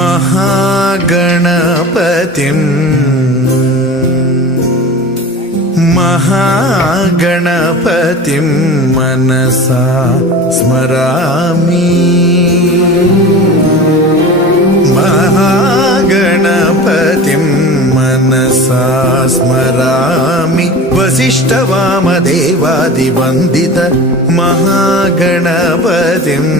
महागणपतिम् महागणपतिं मनसा स्मरामि महागणपतिं मनसा स्मरामि वसिष्ठवामदेवादिवन्दित महागणपतिम्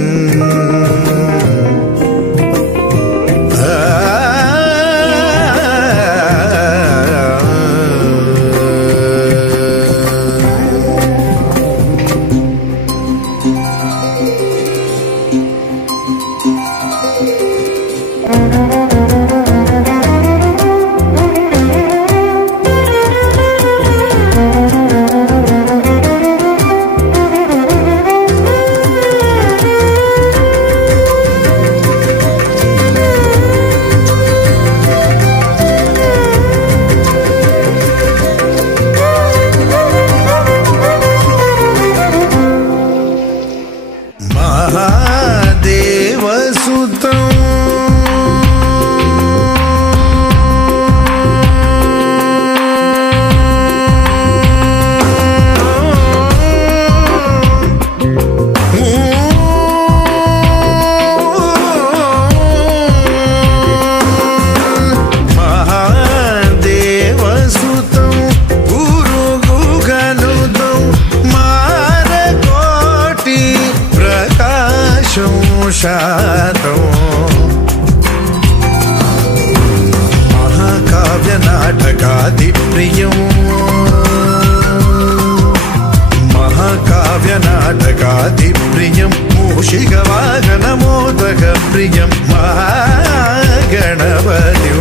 महाकाव्यनाटकादिप्रियं मूषिकवाहनमोदकप्रियं महागणपतिं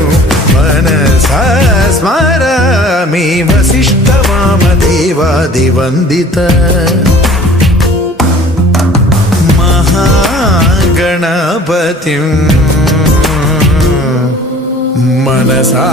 मनसा स्मरामि वसिष्ठवामदेवादिवन्दित महागणपतिं मनसा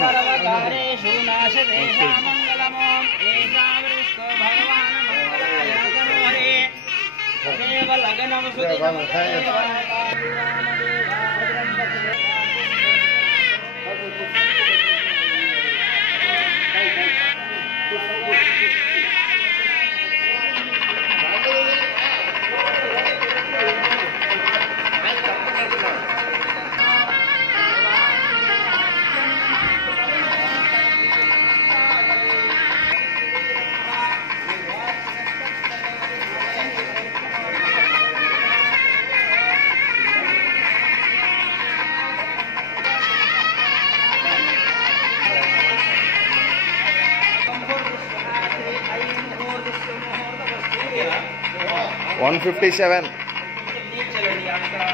सर्वकारेषु नाशदेशा मंगलमो येषावृष्टो भगवान् मंगलाय तनोहरे देव लगनं सुदिनं 157. चलेगी आपका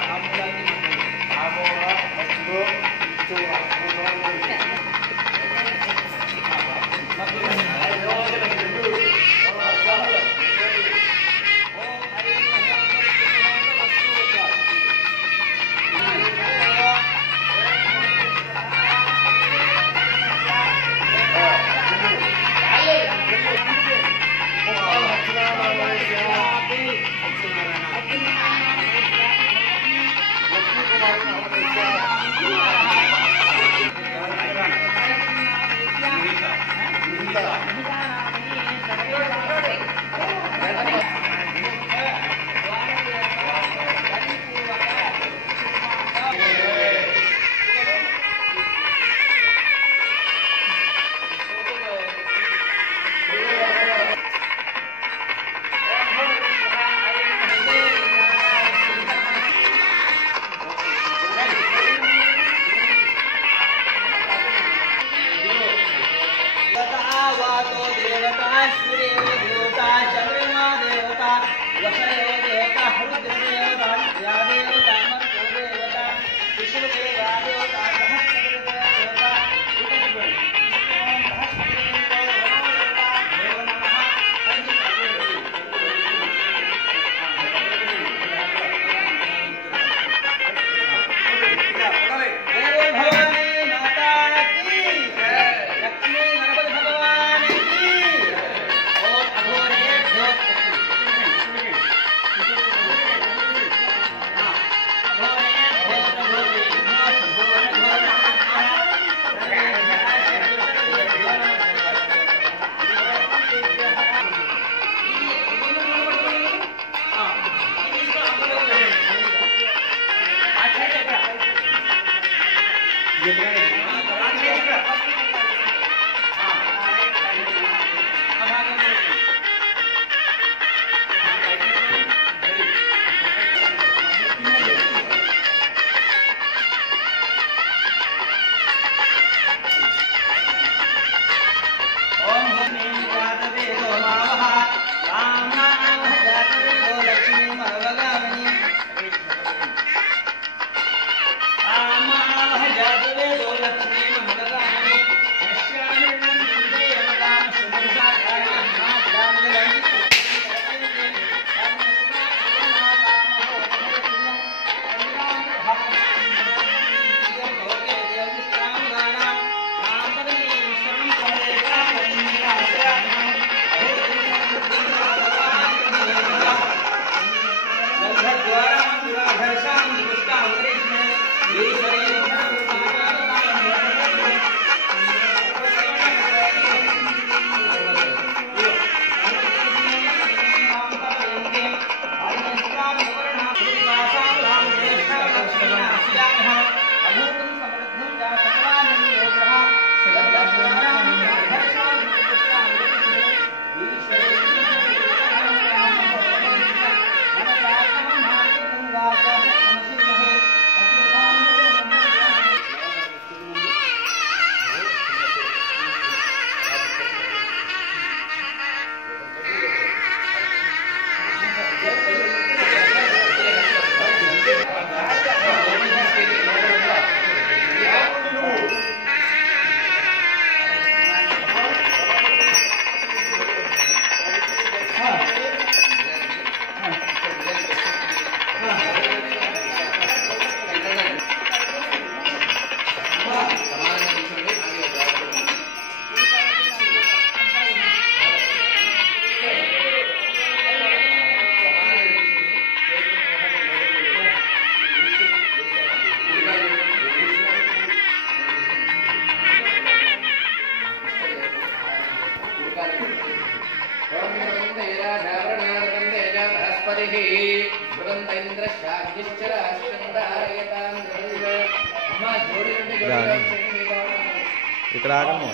ఇక్కడ ఆగము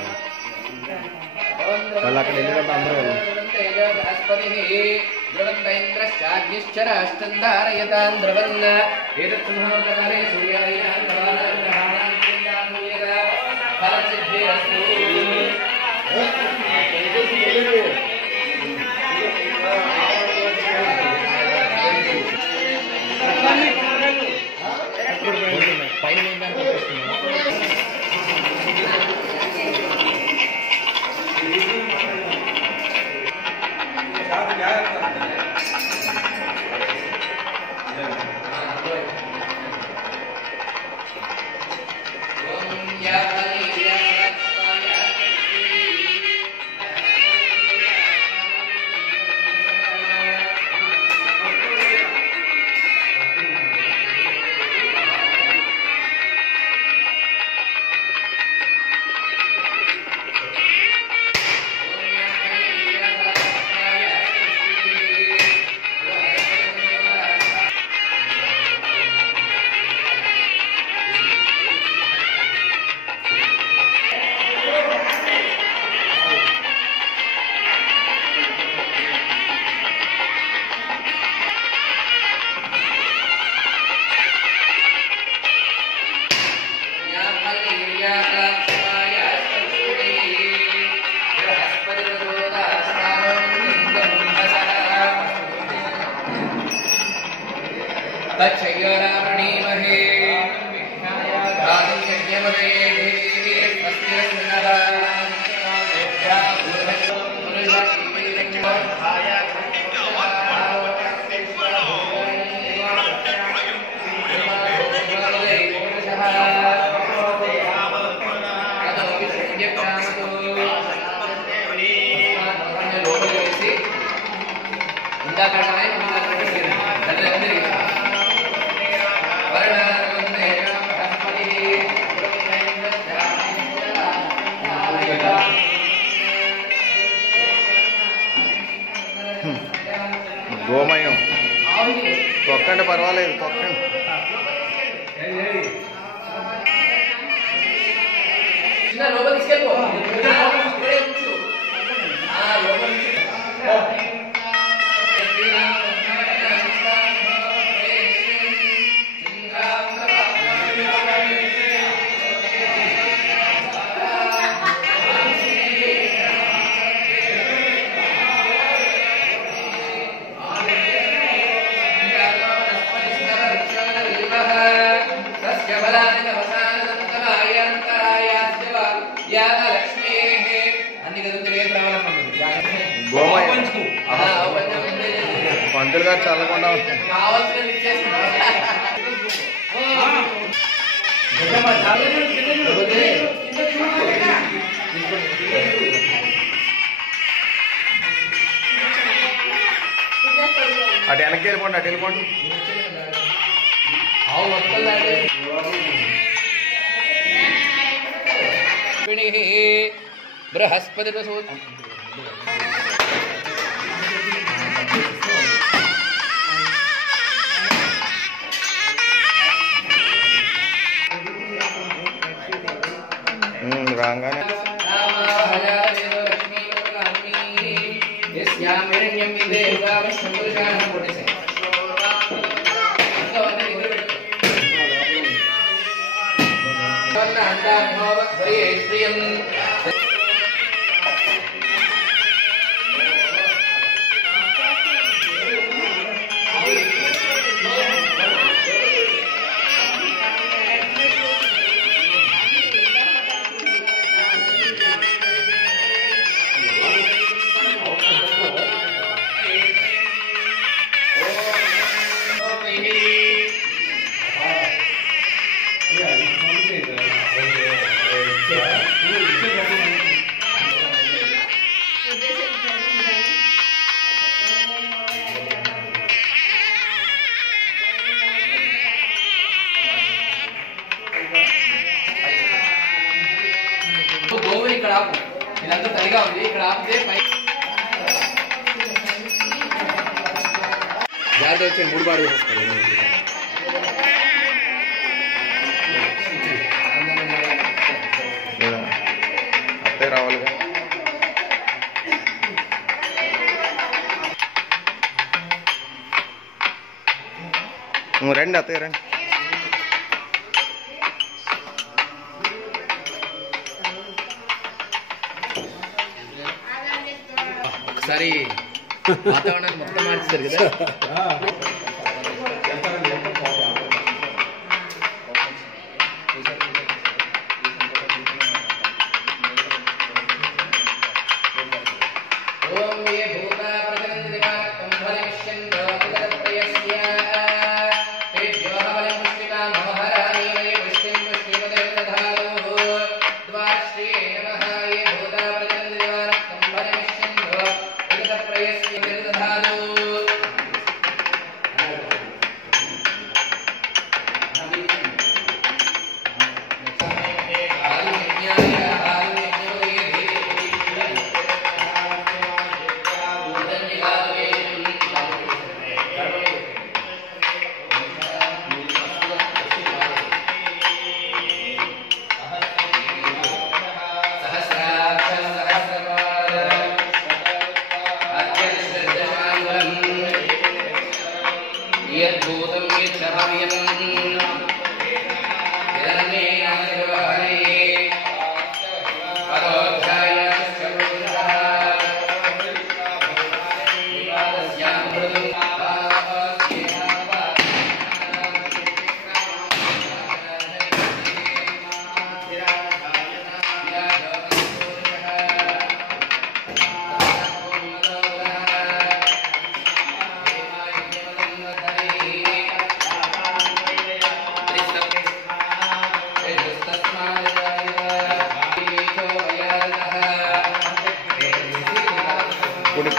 వాళ్ళు అక్కడ వెళ్ళిపోతే అందరూ Thank you. तच्छयोरावृणीमहे राधिकज्ञमदये గోమయం తొక్కండి, పర్వాలేదు, తొక్కండి. గోమయం పంతులు గారు చల్లకుండా ఉంటాయి. అటు వెనక్కి వెళ్ళిపోండి, అటు వెళ్ళిపోండి. బృహస్పతి రాగానే గోవులు ఇక్కడ ఆపు, ఇదంతా తడిగా ఉంది, ఇక్కడ ఆపితే జాగ్రత్త వచ్చి 3 బాడు అట్టే రావాలిగా. రండి అత్తయ్య, రండి. ఒకసారి వాతావరణాన్ని మొత్తం మార్చేశారు కదా.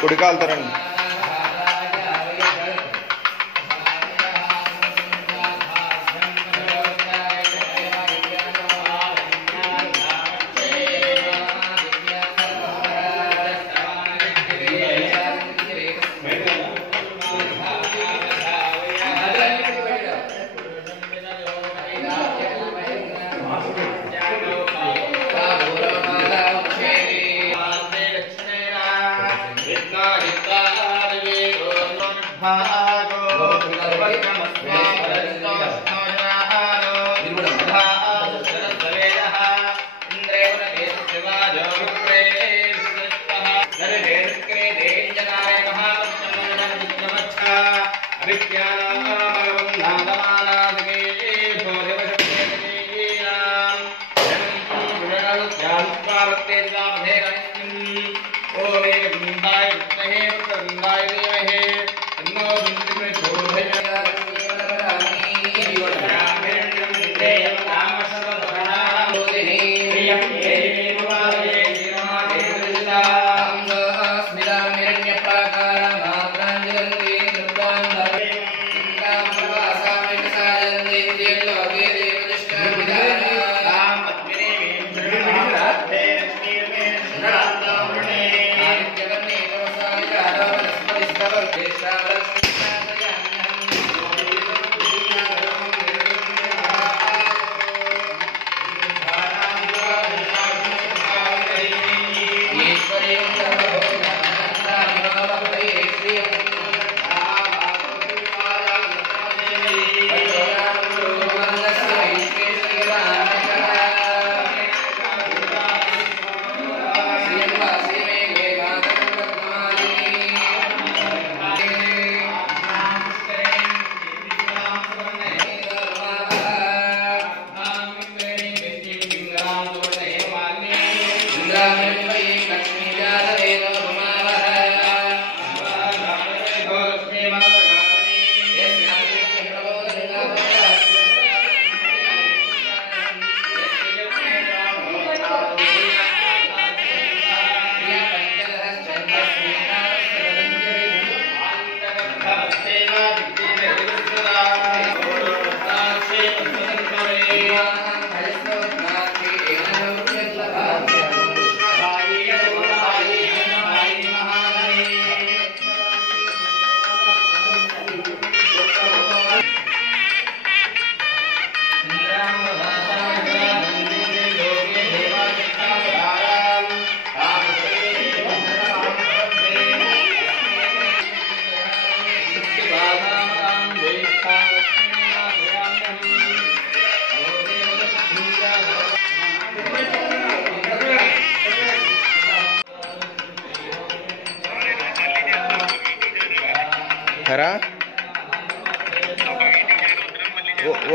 కుడికాలతో రండి.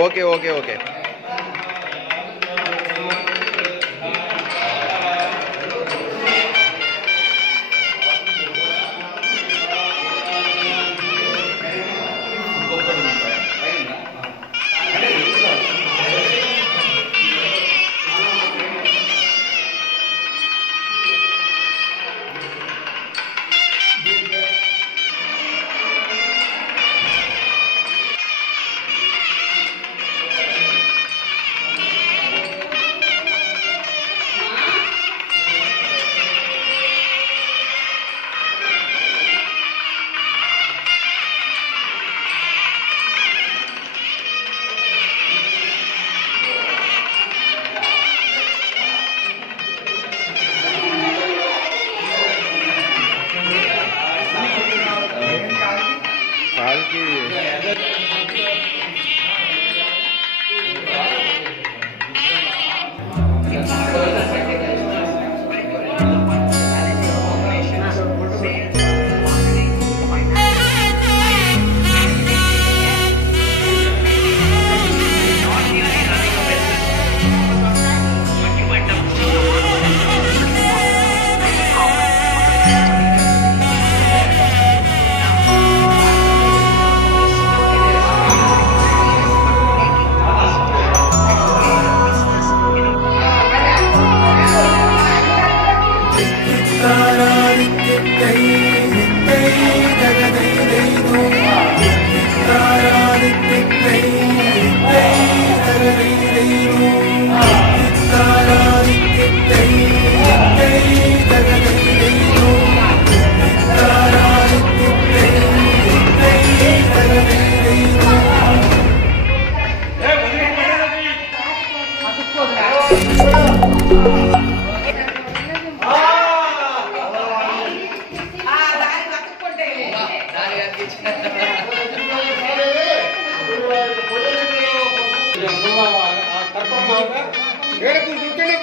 Okay okay okay.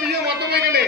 బియ్యం మొత్తం వేయండి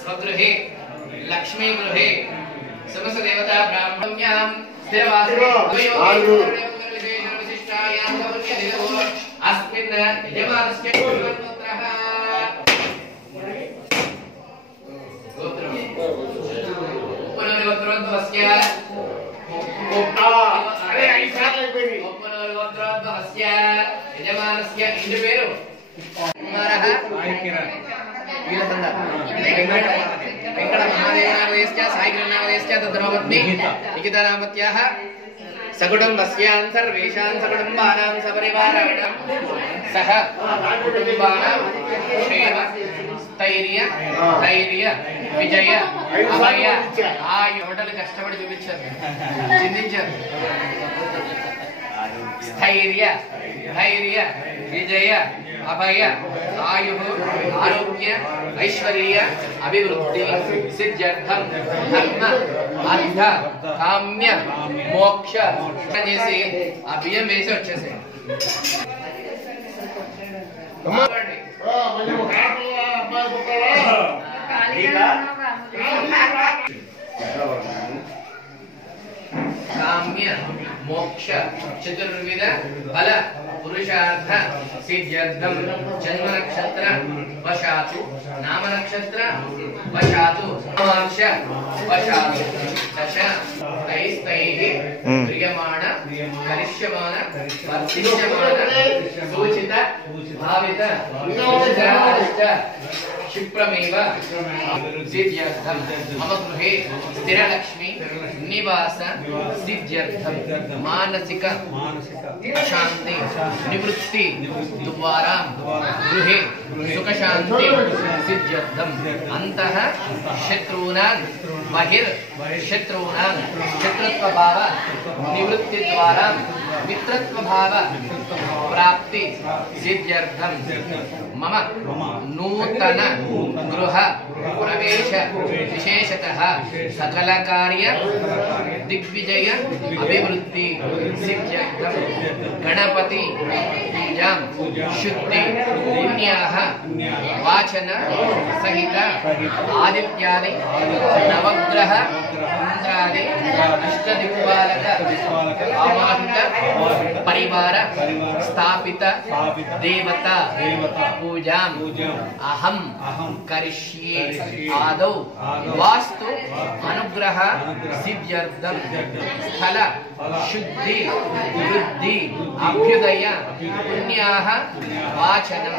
स्वगृहे लक्ष्मी गृहे समस्त देवता ब्राह्मण्यां स्थिरवासे अस्मिन् यजमानस्य पुत्रः उपनगोत्रोद्भवस्य यजमानस्य इंद्र पेरु कुमारः वेंकट महादेवनामधेयश्च साईगिरिनामधेयश्च तद्रमपत्नी निकितानामत्याः सकुटुम्बस्यां सर्वेषां सकुटुम्बानां सपरिवाराणां सह कुटुम्बानां क्षेम स्थैर्य धैर्य विजय अभय टोटल कष्टपడి చూపించారు చిందించారు स्थैर्य धैर्य विजय अभय आयु आरोग्य ऐश्वर्य अभिवृद्धि सिद्ध्यर्थम धर्म अर्थ काम्य मोक्ष చేసి ఆ బియ్యం వేసి వచ్చేసాయి काम्य मोक्ष चतुर्विध फल पुरुषार्थ सिद्ध्यर्थम जन्म नक्षत्र वशातु नाम नक्षत्र वशातु वर्ष वशातु दश तैस्तैः क्रियमाण करिष्यमाण वर्तिष्यमाण सूचित भावित क्षिप्रमेव सिद्ध्यर्थम मम गृहे स्थिरलक्ष्मी निवास सिद्ध्यर्थम मानसिक शांति निवृत्ति द्वारा गृहे सुख शांति सिद्ध्यर्थम अंतः शत्रूणां बहिर् शत्रूणां शत्रुत्व भाव निवृत्ति द्वारा मित्रत्व भाव प्राप्ति सिद्ध्यर्थम मम नूतन गृह प्रवेश विशेषतः सकल कार्य दिग्विजय अभिवृद्धि सिद्ध्यर्थम गणपति पूजां शुद्धि पुण्याः वाचन सहित आदित्यादि नवग्रह इंद्रादि अष्टदिक्पालक आवाहित परिवार स्थापित देवता पूजां अहं करिष्ये आदौ वास्तु अनुग्रह सिद्ध्यर्थम स्थल शुद्धि वृद्धि अभ्युदय पुण्याः वाचनं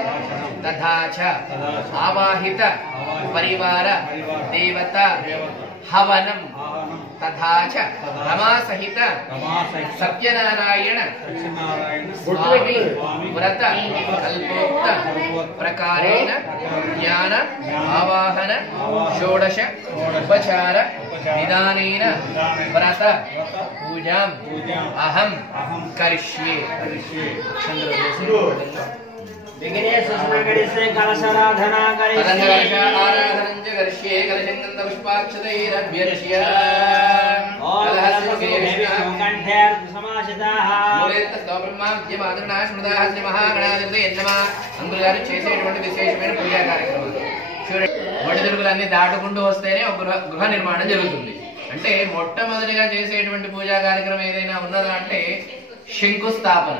तथा च आवाहित परिवार देवता हवनं तथा च रमा सहित सत्यनारायण स्वामी व्रत कल्पोक्त प्रकारेण ज्ञान आवाहन षोडश उपचार निदानेन व्रत पूजां अहं करिष्ये विघ्नेश सुमंगलस्य कलशाराधना करिष्ये आराधनं च करिष्ये कलशं पुष्पाक्षतैरभ्यर्च्य చేసేటువంటి విశేషమైన పూజా కార్యక్రమాలు ఒడిదుడుకులన్నీ దాటుకుంటూ వస్తేనే ఒక గృహ నిర్మాణం జరుగుతుంది. అంటే మొట్టమొదటిగా చేసేటువంటి పూజా కార్యక్రమం ఏదైనా ఉన్నదా అంటే శంకుస్థాపన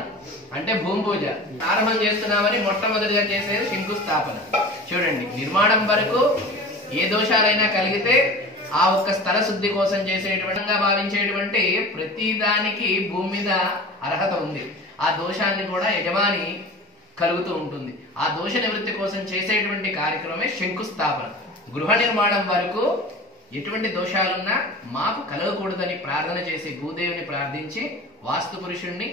అంటే భూమి పూజ ప్రారంభం చేస్తున్నామని మొట్టమొదటిగా చేసేది శంకుస్థాపన. చూడండి, నిర్మాణం వరకు ఏ దోషాలైనా కలిగితే ఆ ఒక్క స్థల శుద్ధి కోసం చేసేటువంటి భావించేటువంటి ప్రతి దానికి భూమి మీద అర్హత ఉంది. ఆ దోషాన్ని కూడా యజమాని కలుగుతూ ఉంటుంది. ఆ దోష నివృత్తి కోసం చేసేటువంటి కార్యక్రమమే శంకుస్థాపన. గృహ నిర్మాణం వరకు ఎటువంటి దోషాలున్నా మాకు కలగకూడదని ప్రార్థన చేసి భూదేవిని ప్రార్థించి వాస్తు పురుషుణ్ణి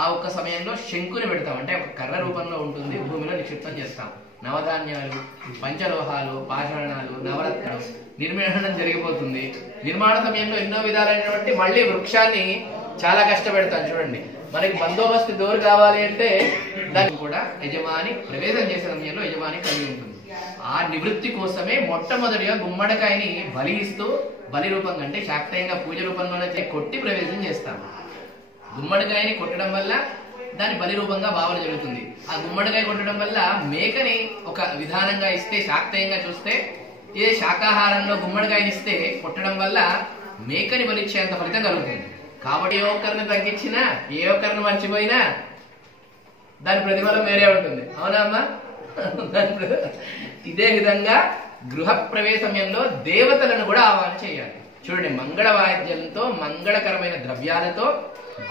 ఆ ఒక్క సమయంలో శంకుని పెడతాం. అంటే ఒక కర్ర రూపంలో ఉంటుంది, భూమిలో నిక్షిప్తం చేస్తాం. నవధాన్యాలు, పంచలోహాలు, పాషాణాలు, నవరత్నాలు నిర్మాణం జరిగిపోతుంది. నిర్మాణ సమయంలో ఎన్నో విధాలైనటువంటి మళ్ళీ వృక్షాన్ని చాలా కష్టపెడతాం. చూడండి, మనకి బందోబస్తు డోర్ కావాలి అంటే దాన్ని కూడా యజమాని ప్రవేశం చేసే సమయంలో యజమాని కలిగి ఉంటుంది. ఆ నివృత్తి కోసమే మొట్టమొదటిగా గుమ్మడికాయని బలి ఇస్తూ, బలి రూపంగా అంటే శాక్తయంగా పూజ రూపంలోనే కొట్టి ప్రవేశం చేస్తాం. గుమ్మడికాయని కొట్టడం వల్ల దాని బలి రూపంగా భావన జరుగుతుంది. ఆ గుమ్మడికాయ కొట్టడం వల్ల మేకని ఒక విధానంగా ఇస్తే, శాక్తయంగా చూస్తే ఇదే శాకాహారంలో గుమ్మడికాయని ఇస్తే కొట్టడం వల్ల మేకని బలిచ్చేంత ఫలితం కలుగుతుంది. కాబట్టి ఏ ఒక్కరిని తగ్గించినా, ఏ ఒక్కరిని మర్చిపోయినా దాని ప్రతిఫలం వేరే ఉంటుంది. అవునా అమ్మా? ఇదే విధంగా గృహ ప్రవేశ సమయంలో దేవతలను కూడా ఆహ్వానం చేయాలి. చూడండి, మంగళ వాద్యంతో మంగళకరమైన ద్రవ్యాలతో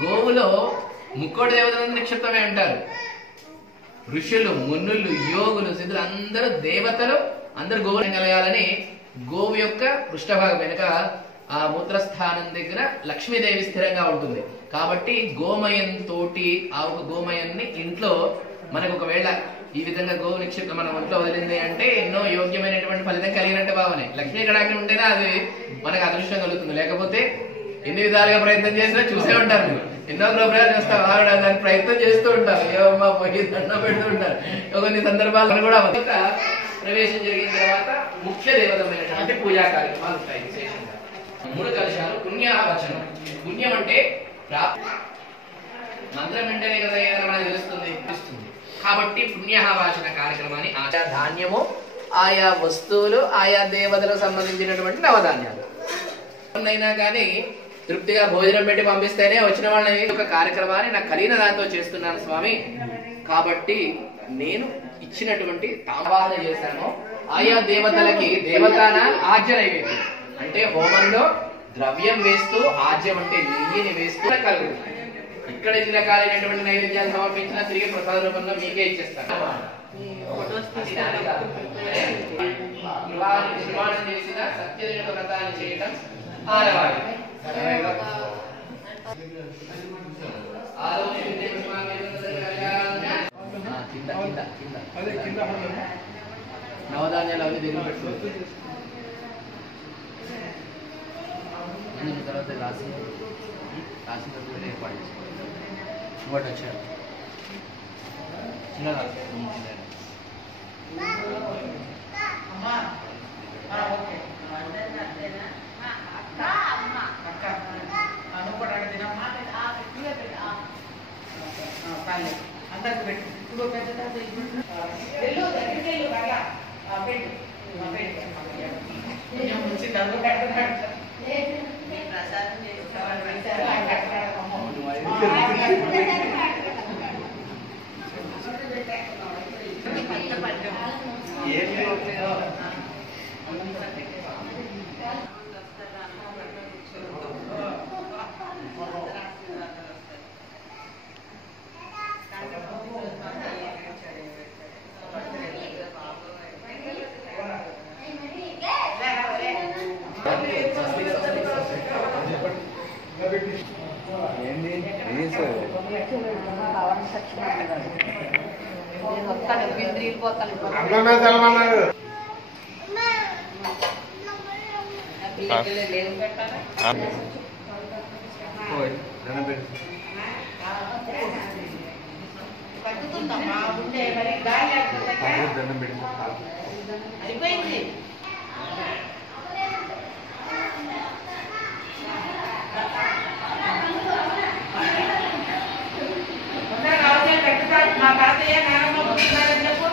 గోవులో ముక్కోటి దేవతలను నిక్షిప్తమే ఉంటారు. ఋషులు, మునులు, యోగులు, సిద్ధులు అందరూ దేవతలు అందరూ గోవుని కలగాలని గోవు యొక్క పృష్ఠభాగం వెనుక ఆ మూత్రస్థానం దగ్గర లక్ష్మీదేవి స్థిరంగా ఉంటుంది. కాబట్టి గోమయం తోటి ఆ ఒక గోమయాన్ని ఇంట్లో మనకు ఒకవేళ ఈ విధంగా గోవు నిక్షిప్తం మన ఒంట్లో వదిలింది అంటే ఎన్నో యోగ్యమైనటువంటి ఫలితం కలిగినట్టు భావనే. లక్ష్మీ కడాక్షం ఉంటేనే అది మనకు అదృష్టం కలుగుతుంది. లేకపోతే ఎన్ని విధాలుగా ప్రయత్నం చేసినా చూసే ఉంటారు. మీరు ఎన్నో ప్రోగ్రాలు చేస్తారు, దానికి ప్రయత్నం చేస్తూ ఉంటారు, ఏమమ్మా పోయి దండం పెడుతూ ఉంటారు. కొన్ని సందర్భాలను కూడా ప్రవేశం జరిగిన తర్వాత ముఖ్య దేవతమైనటువంటి పూజా కార్యక్రమాలు ఉంటాయి. విశేషంగా 3 కలశాలు, పుణ్యావచనం. పుణ్యం అంటే మంత్రం వెంటనే కదా ఏదైనా మనకు తెలుస్తుంది. కాబట్టి పుణ్యావాచన కార్యక్రమాన్ని ఆయా ధాన్యము, ఆయా వస్తువులు, ఆయా దేవతలకు సంబంధించినటువంటి నవధాన్యాలు అయినా కానీ తృప్తిగా భోజనం పెట్టి పంపిస్తేనే వచ్చిన వాళ్ళని ఒక కార్యక్రమాన్ని నాకు కలిగిన దాంతో చేస్తున్నాను స్వామి. కాబట్టి నేను ఇచ్చినటువంటి తావాహన చేశాను. ఆయా దేవతలకి దేవతాన ఆజ్య నైవేద్యం అంటే హోమంలో ద్రవ్యం వేస్తూ, ఆజ్యం అంటే నెయ్యిని వేస్తూ కలుగుతుంది. ఇక్కడ ఇన్ని రకాలైనటువంటి నైవేద్యాలు సమర్పించినా తిరిగి ప్రసాద రూపంలో మీకే ఇచ్చేస్తాను. నిర్మాణం చేసిన సత్యదేవ వ్రతాన్ని చేయటం ఆనవాడి. నవధాన్యాలు అవన్నీ దగ్గర పెట్టుకోవచ్చు. తర్వాత రాసి ఏర్పాటు చేసుకోవాలి. ఇంకోటి వచ్చాడు చిన్న అందరికి పెట్టు. ఇంకో పెద్ద అయిపోయింది. మా తాతయ్య నానమ్మ పుట్టినారని చెప్పు.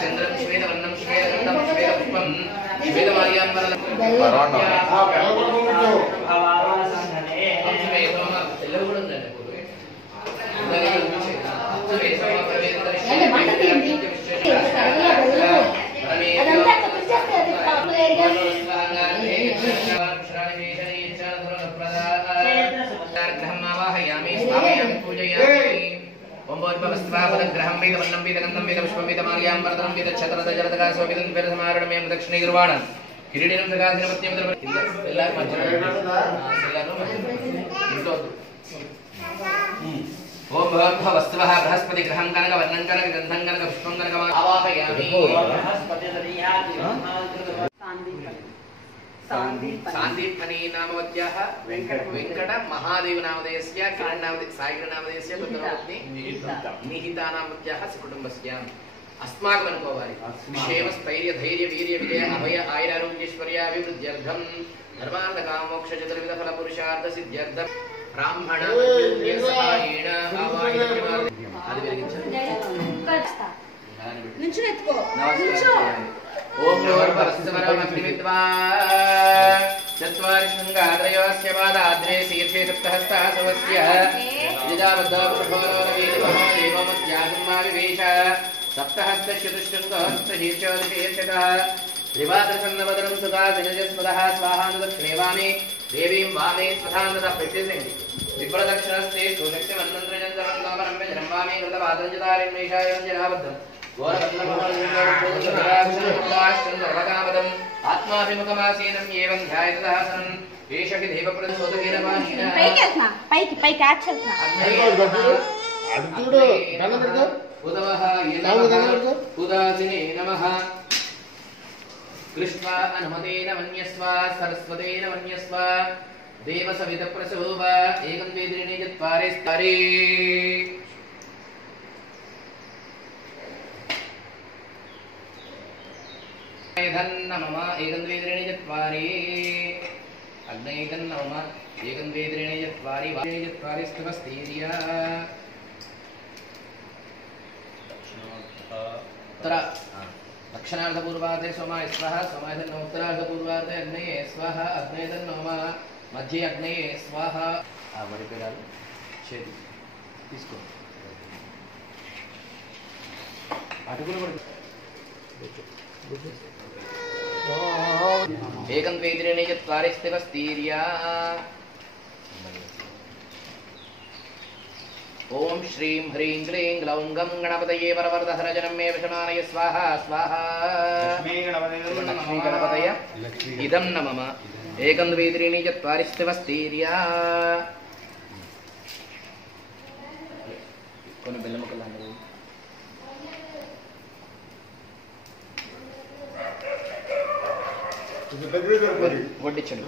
చంద్రం శ్వేతవర్ణం శ్వేతగంధం శ్వేతపుష్పం శ్వేతమాల్యాంబరం ఓం భవస్వః బృహస్పతి గ్రహం కనక వర్ణం కనక గంధం కనక పుష్పం కనక ఆవాహయామి. సాందీపని నామవత్యాః వెంకట మహాదేవ నామధేయస్య కిరణ్ నామధేయ సాయి కిరణ్ నామధేయస్య పుత్రపత్ని నిహితా నామవత్యాః కుటుంబస్య. అస్మాకం అనుకోవాలి. క్షేమ స్థైర్య ధైర్య వీర్య విజయ అభయ ఆయురారోగ్యేశ్వర్యాభివృద్ధ్యర్థం ధర్మార్థ కామోక్ష చతుర్విధ ఫల పురుషార్థ సిద్ధ్యర్థం బ్రాహ్మణ సహాయేన ఆవాహిత పరివార అది వెలిగించండి. ఓం భూర్భువస్సువరమగ్నిమిత్వా చత్వారి శృంగాద్రయోస్య పాదాద్రే శీర్షే సప్తహస్తః సవస్య దిదాబద్ధోమత్యాగమావివేశ సప్తహస్తశతుశృంగహస్తశీర్షోదశీర్షకः త్రివాదశన్నవదనం సుధాసినజస్పదः స్వాహానుదక్షిణేవామి దేవీం వామే స్వధానదः ప్రత్యేకండి. విప్రదక్షిణస్తే సుశక్తిమన్మంత్రజంతరంలోపరంప జన్వామి కృతవాదరంజతారిమేషాయం జనాబద్ధం ఘోరపద్మకామదం ఆత్మాభిముఖమాసీనం ఏవం ధ్యాయతదాసనం ఏష హి దేవప్రదోదకీరవాణీన పైకి పైకి యాక్చువల్గా ఉదవః ఉదాసినే నమః కృష్ణా అనుమతేన మన్యస్వ సరస్వతేన మన్యస్వ దేవసవిత ప్రసూవ ఏకం ద్విత్రీణి చత్వారి స్తరే. నమః ఏకం ద్విత్రీణి చత్వారి అగ్నైకం నమః ఏకం ద్విత్రీణి చత్వారి చత్వారి స్థివస్థీర్య ఉత్తర దక్షిణార్ధపూర్వార్ధే సోమాయ స్వః సోమాయ ఉత్తరార్ధపూర్వార్ధే అగ్నయే స్వః అగ్నయ నమ మధ్య అగ్నయే స్వః. వరి పేరాలు చేతి తీసుకో అటుకులు ఏకం ద్విత్రీణి చత్వారి స్థివస్థీర్య. ఓం శ్రీం హ్రీం క్లీం గ్లౌం గం గణపతయే వరవరదహరజనం మే విషమానయ స్వాహా స్వాహా. లక్ష్మీ గణపతయ ఇదం నమః ఏకం ద్విత్రీణి చత్వారి స్థివస్థీర్య. కొన్ని బెల్లముక్కలు లాంటివి వడ్డించండి.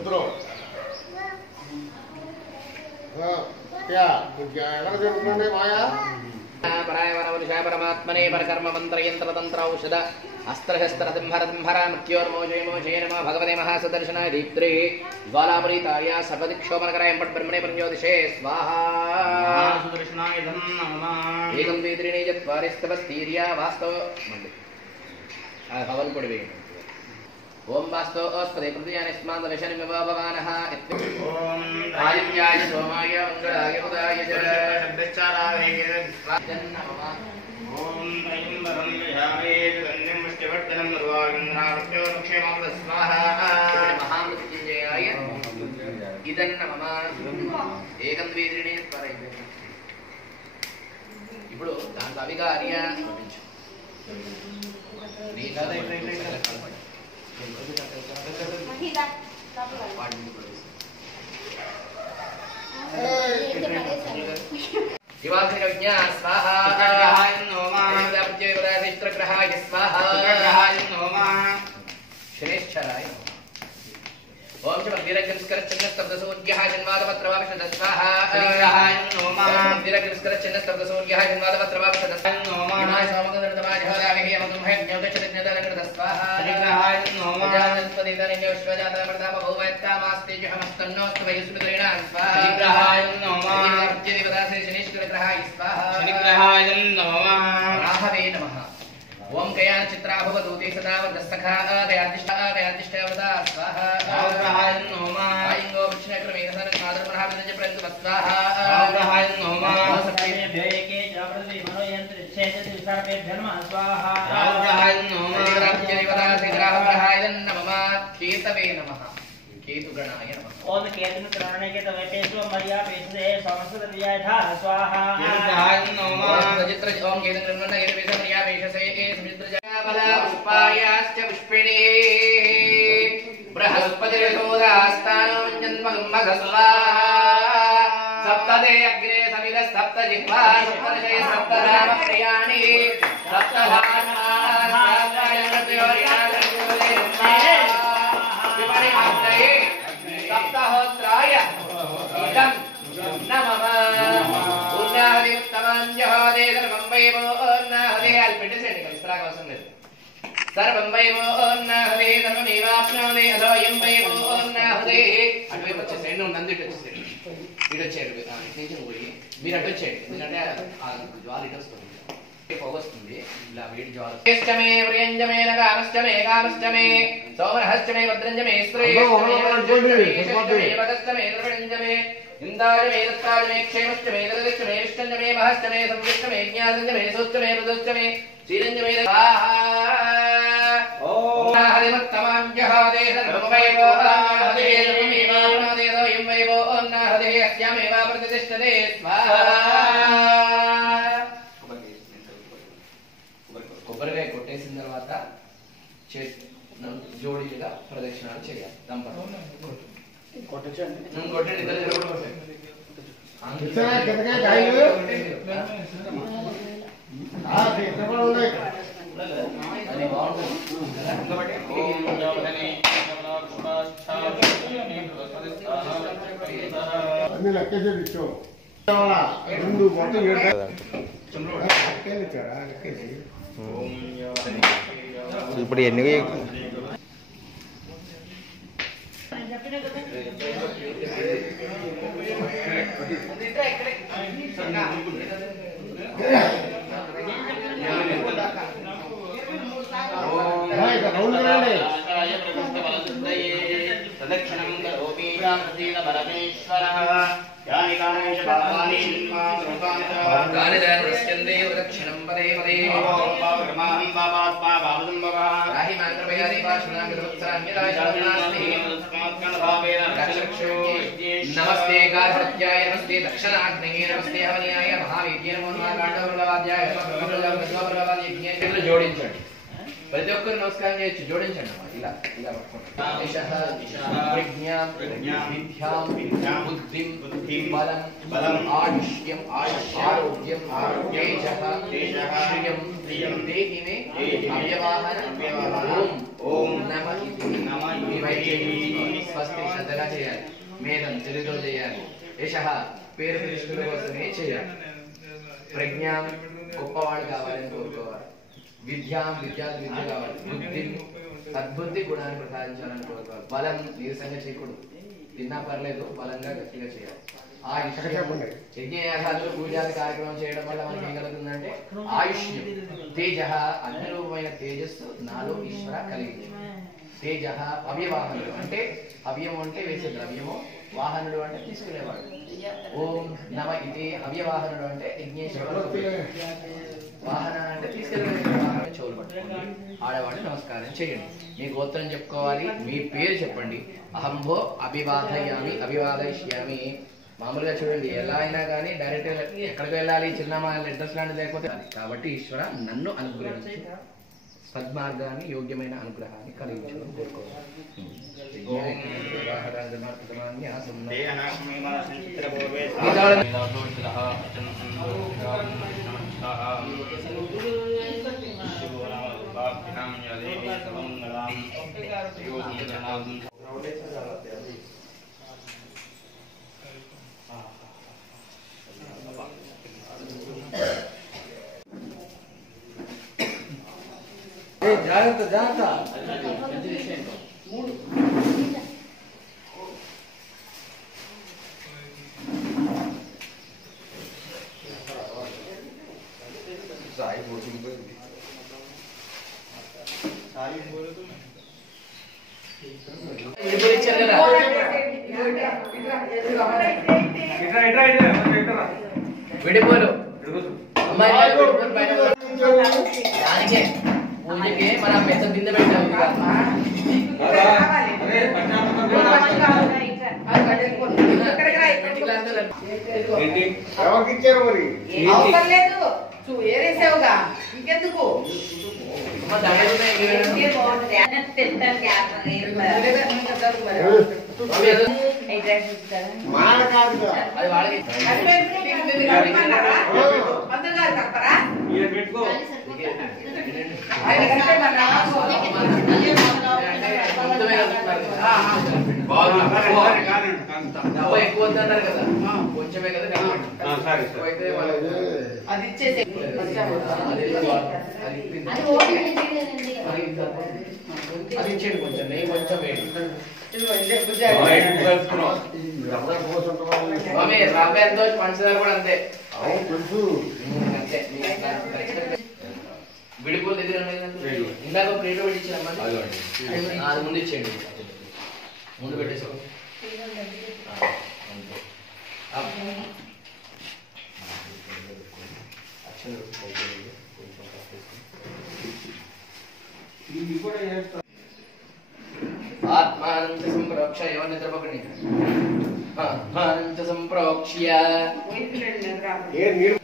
పరమాత్మనే పరకర్మ మంత్ర యంత్ర తంత్ర ఔషధ అస్త్రశస్త్ర సింహర సింహర మృత్యోర్మోజయ మోజయ నమ భగవతే మహాసదర్శనాయ దీప్త్రే జ్వాలాపరీతాయ సర్వదిక్షోమనకరాయ బ్రహ్మణే పరంజ్యోతిషే స్వాహా. ఏకం ద్విత్రీణి చత్వారి స్థివస్థీర్య. వాస్తవ హవన్ పొడి వేయండి. ఓం వాస్తో ఓస్పదే పృథివ్యానిస్మాన్ దశనిమివ భవానః ఓం ఆదిత్యాయ సోమాయ మంగళాయ బుధాయ చ ఓం ఐంబరం విహారే గంధం ముష్టివర్ధనం నిర్వాగంధ్రాక్షేమం స్వాహా. మహామృత్యుంజయాయ ఇదం నమః ఏకం ద్విత్రీణి చత్వారి. ఇప్పుడు దాంట్లో అవిగార్య శివాగ్నిజ్ఞా స్వాహా. वीरग्रस्करचन्नस्तब्दसूर्यः जन्मादपत्रवाविषदस्वाहा वीरग्रस्करचन्नस्तब्दसूर्यः जन्मादपत्रवाविषदस्वाहा सोमगन्धर्तमाजहराविः अमगुंहज्ञोदशरज्ञोदलकृतस्वाहा प्रजापतितनिन्यविश्वजातमर्दामभूवैत्तामास्तेजहमस्तन्नोऽस्तु वयुस्मृतरीणां स्वाहा शनिदेवदासे शनीश्वरग्रहाय स्वाहा राहवे नमः ओम कयान चित्राभवदूते सदा वदस्तखा दयादिष्टा स्वाहा राहाय नमः आयंगो विष्णुक्रमेण सरस्मादर महाविदज प्रंत स्वाहा राहाय नमः सप्तमे भयके जाप्रति मनोयंत्र क्षेत्र विसर्पे धर्म स्वाहा राहाय नमः राज्यदेवदासे राहाय नमः केतवे नमः केतुगणाय नमः ओम केतुगणाय के तवेतेषु मर्या पेषे समस्तदियाय था स्वाहा राहाय नमः सचित्र ओम केतुगणाय के पेषे मर्या पेषसे पुष्पायाश्च पुष्पिणे बृहस्पतिर्होदास्तानं जन्मगम्मघस्वा सप्तदे अग्रे समिल सप्त जिह्वा सप्तदशे सप्तरामप्रियाणि सप्तहोत्राय इदं नमः उन्नाहदे उत्तमं जहोदे धर्मं वैभो उन्नाहदे अल्पिटसेनि कविस्त्रागवसं లేదు सर्वं वैभो उन्नाहदे धर्ममेवाप्नोदे अधोयं वैभो उन्नाहदे అటువైపు వచ్చేసేయండి నంది ఇటు వచ్చేసేయండి ఇటు వచ్చేయండి టెన్షన్ పోయి మీరు అటు వచ్చేయండి ఎందుకంటే ఆ జ్వాల ఇటు వస్తుంది పోగొస్తుంది ఇలా వేడి జ్వాల శ్రేష్టమే ప్రియంజమే నగామష్టమే కామష్టమే సోమరహష్టమే భద్రంజమే శ్రేష్టమే భగస్తమే ద్రవిడంజమే ఇందాజమే దత్తాజమే క్షేమష్టమే దరదష్టమే విష్ణంజమే మహష్టమే సంవిష్టమే జ్ఞానంజమే సూష్టమే మృదుష్టమే శ్రీరంజమే ఓం హరిమత్తమాం జహాదే ధర్మవైభో హరే ధర్మమేవానాదేదో యం వైభో అన్నాహదే అస్యామేవా ప్రతిష్టతే స్వాహా కొబ్బరికాయ కొట్టేసిన తర్వాత జోడీలుగా ప్రదక్షిణాలు చేయాలి దంపతులు కొట్టండి ఇద్దరు ఇప్పుడు ఎన్ని ప్రదక్షిణం కరోమి ప్రాప్తేన పరమేశ్వరః యాని కామేష పాపాని కాని దర్శయందే ప్రదక్షిణం పదే పదే పాపకమాహం పాపాత్మా పాపదం భవః రాహి మాత్రమయాది భాషణాం గరుత్సరాన్యదాశనాస్తి నమస్తే గార్హత్యాయ నమస్తే దక్షిణాగ్నేయ నమస్తే హవన్యాయ మహావేద్య నమో నమః కాండవరవాద్యాయ నమః జోడించండి ప్రతి ఒక్కరు నమస్కారం చేయొచ్చు జోడించండి ఇలా ఇలా పట్టుకోండి బుద్ధిం బలం ఆయుష్యం ఆరోగ్యం తేజః శ్రియం దేహిమే అవ్యవాహన ఓం నమః స్వస్తి శ్రద్ధగా చేయాలి మేధం తెలుగులో చేయాలి యశః పేరు కృష్ణుల కోసమే చేయాలి ప్రజ్ఞాం గొప్పవాడు కావాలని కోరుకోవాలి విద్యాం విద్య కావాలి బుద్ధి సద్బుద్ధి గుణాన్ని ప్రసాదించాలని కోరుకోవాలి బలం నీరసంగా చేయకూడదు తిన్నా పర్లేదు బలంగా గట్టిగా చేయాలి యజ్ఞయాగాలు పూజాది కార్యక్రమం చేయడం వల్ల మనకి ఏం కలుగుతుందంటే ఆయుష్యం తేజ అగ్నిరూపమైన తేజస్సు నాలో ఈశ్వర కలిగింది తేజ అవ్యవాహనుడు అంటే అవ్యము అంటే వేసే ద్రవ్యము వాహనుడు అంటే తీసుకునేవాడు ఓం నమ ఇది అవ్యవాహనుడు అంటే యజ్ఞేశ్వరుడు వాహన అంటే తీసుకెళ్ళి చెవులు పట్టుకోండి ఆడవాడిని నమస్కారం చేయండి మీ గోత్రం చెప్పుకోవాలి మీ పేరు చెప్పండి అహంభో అభివాదయామి అభివాదయిష్యామి మామూలుగా చూడండి ఎలా అయినా కానీ డైరెక్ట్ ఎక్కడికి వెళ్ళాలి చిన్నమా అడ్రస్ లాంటి లేకపోతే కాబట్టి ఈశ్వర నన్ను అనుగ్రహించు సద్మార్గాన్ని యోగ్యమైన అనుగ్రహాన్ని కలిగించడం కోరుకోవాలి జాగ్రత్త జాగ్రత్త. విడిపోరు అమ్మాయి దానికే పూజకి మన పెద్ద బిందె పెట్టాము ఎవరికి ఇచ్చారు మరి? అవసరం లేదు ఏరేసావుగా ఇంకెందుకు మాల కాదు అది వాళ్ళకి చెప్పరా పెట్టుకో. ఎక్కువ వద్దన్నారు కదా కొంచెమే కదా అయితే అది ఇచ్చేసి అది ఇచ్చేయండి కొంచెం నెయ్యి కొంచెం వేయండి రవ్వ ఎంతో పంచదార కూడా అంతే అంతే విడిపోలు దగ్గర ఇందాక ప్లేట్ పెట్టి ఇచ్చామని అది ముందు ఇచ్చేయండి ముందు పెట్టేసుకో ఆత్మానంత సంప్రోక్ష ఎవరిని నిద్రపోకండి ఆత్మానంత సంప్రోక్ష్య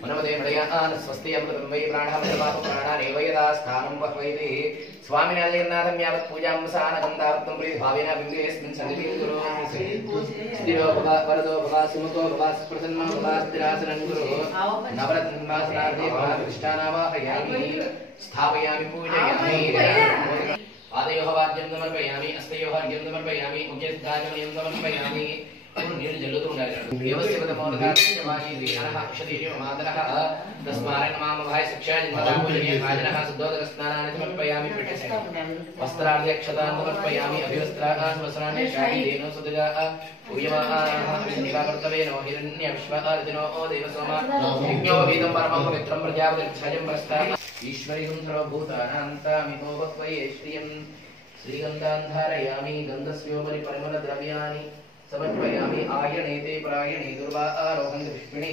మనమదే మలయాన స్వస్తి అమృతం వై ప్రాణామృతపాప ప్రాణానేవయదా స్థానం వహ్వైతి స్వామిని అజగన్నాథం యావత్ పూజాం సానగంధావత్తం ప్రీతి భావేన బిందేస్మిన్ సన్నిధిం కురు స్థిరో భవ వరదో భవ సుముఖో భవ ప్రసన్నో భవ స్థిరాసనం కురు నవరత్నాసనార్థే భవ కృష్ణానావాహయామి స్థాపయామి పూజయామి పాదయోః వాద్యం సమర్పయామి హస్తయోః అర్ఘ్యం సమర్పయామి ముఖ్య స్థానమయం సమర్పయామి నీళ్ళు జల్లుతూ ఉండాలి వస్త్రాధ్యక్షతాన్ సమర్పయామి అభివస్త్రాన్ని హిరణ్యవిశ్వో పరమం పవిత్రం ప్రజాపతిం ప్రస్థానం ఈశ్వరీం సర్వభూతానాంతామితో వక్వయే శ్రియం శ్రీగంధాంధారయామి గంధస్యోపరి పరిమళ ద్రవ్యాని సమర్పయామి ఆయనేతే ప్రాయణే దుర్వారోహంతి పుష్పిణీ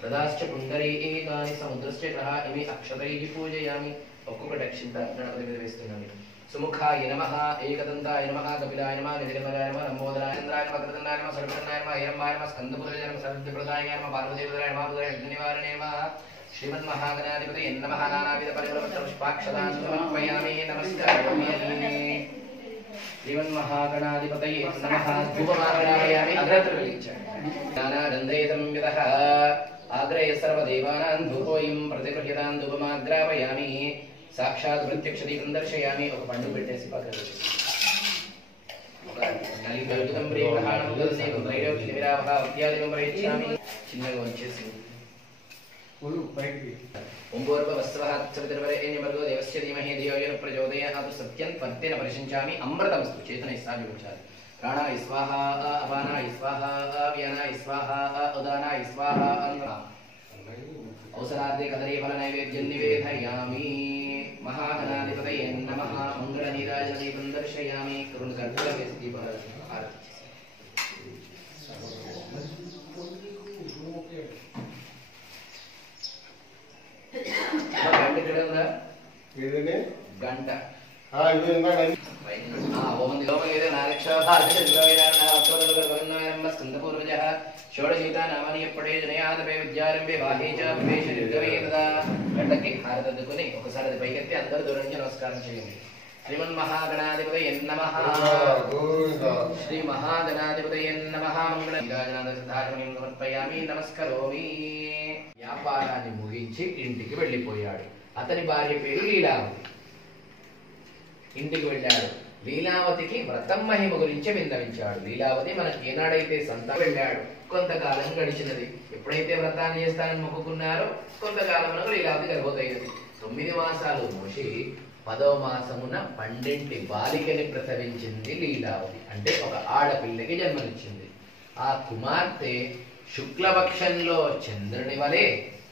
ప్రదాశ్చ పుండరీకాని సముద్రశ్చ గ్రహ ఇమి అక్షతైః పూజయామి ఒక్కొక్కటి అక్షింత గణపతి మీద వేస్తున్నాను సుముఖాయ నమః ఏకదంతాయ నమః కపిలాయ నమః నిజగమలాయ నమః నంబోదరాయ చంద్రాయ నమః కృతదండాయ నమః సర్వకర్ణాయ నమః హైరమ్మాయ నమః స్కందపుత్రాయ నమః సర్వప్రదాయ నమః పార్వతీపుత్రాయ నమః విఘ్ననివారణే నమః శ్రీమన్మహాగణాధిపతయే నమః నానావిధ పరిమళపత్ర పుష్పాక్షతాన్ సమర్పయామి నమస్కారామి శ్రీమన్మహాగణాధిపతయే నమః ధూపమాగ్రయామి అగ్రత్ర వెలిగించండి జ్ఞానానందయతం యతః ఆగ్రయ సర్వదేవానాం ధూపోయం ప్రతిగృహ్యతాం ధూపమాగ్రాపయామి సాక్షాత్ ప్రత్యక్ష దీపం దర్శయామి ఒక పండు పెట్టేసి పక్కన చిన్నగా వచ్చేసి సత్యం పత్తిన పరిశించామి అమృతమస్తు చేతన ఇస్తామించాలి ప్రాణాయ స్వాహ అపానాయ స్వాహ వ్యానాయ స్వాహ ఉదానాయ స్వాహ అవసరార్థే కదరీ ఫల నైవేద్యం నివేదయామి మహాగణాధిపతయే నమః మంగళ నీరాజన దీపం దర్శయామి కరుణ కర్పూర దీప ఆరతి గంట ఇక్కడ ఉందా గంట గంటకి హారదద్దుకుని ఒకసారి అది పైకెత్తి అందరూ దూరం నుంచి నమస్కారం చేయండి శ్రీమన్మహాగణాధిపతయే నమః శ్రీ మహాగణాధిపతయే నమః మంగళ నీరాజనాథ సిద్ధాచమయం సమర్పయామి నమస్కరోమి వ్యాపారాన్ని ముగించి ఇంటికి వెళ్ళిపోయాడు అతని భార్య పేరు లీలావతి ఇంటికి వెళ్ళాడు లీలావతికి వ్రతం మహిమ గురించి విన్నవించాడు లీలావతి మనకి ఏనాడైతే సంత వెళ్ళాడు కొంతకాలం గడిచినది ఎప్పుడైతే వ్రతాన్ని చేస్తానని మొక్కుకున్నారో కొంతకాలంలో లీలావతి గర్భవతైనది 9 మాసాలు మోసి 10వ మాసమున 12 బాలికని ప్రసవించింది లీలావతి. అంటే ఒక ఆడపిల్లకి జన్మనిచ్చింది. ఆ కుమార్తె శుక్లపక్షంలో చంద్రుని వలె